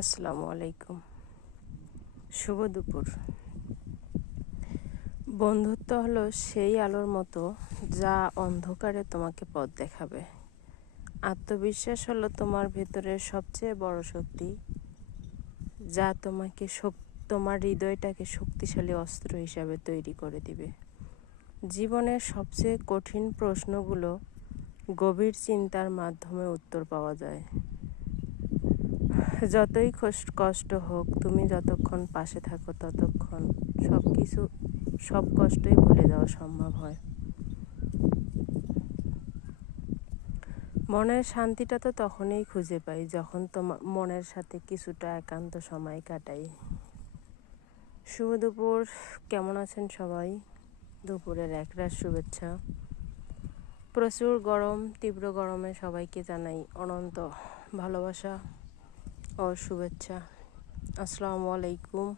আসসালামু আলাইকুম। শুভ দুপুর। বন্ধুত্ব হলো সেই আলোর মতো যা অন্ধকারে তোমাকে পথ দেখাবে। আত্মবিশ্বাস হলো তোমার ভেতরের সবচেয়ে বড় শক্তি, যা তোমার হৃদয়টাকে শক্তিশালী অস্ত্র হিসাবে তৈরি করে দিবে। জীবনের সবচেয়ে কঠিন প্রশ্নগুলো গভীর চিন্তার মাধ্যমে উত্তর পাওয়া যায়। যতই কষ্ট হোক, তুমি যতক্ষণ পাশে থাকো ততক্ষণ সব কষ্টই ভুলে যাওয়া সম্ভব হয়। মনের শান্তিটা তো তখনই খুঁজে পাই যখন তোমার মনের সাথে কিছুটা একান্ত সময় কাটাই। শুভ দুপুর। কেমন আছেন সবাই? দুপুরের একরাশ শুভেচ্ছা। প্রচুর গরম, তীব্র গরমে সবাইকে জানাই অনন্ত ভালোবাসা ও শুভেচ্ছা। আসসালামু আলাইকুম।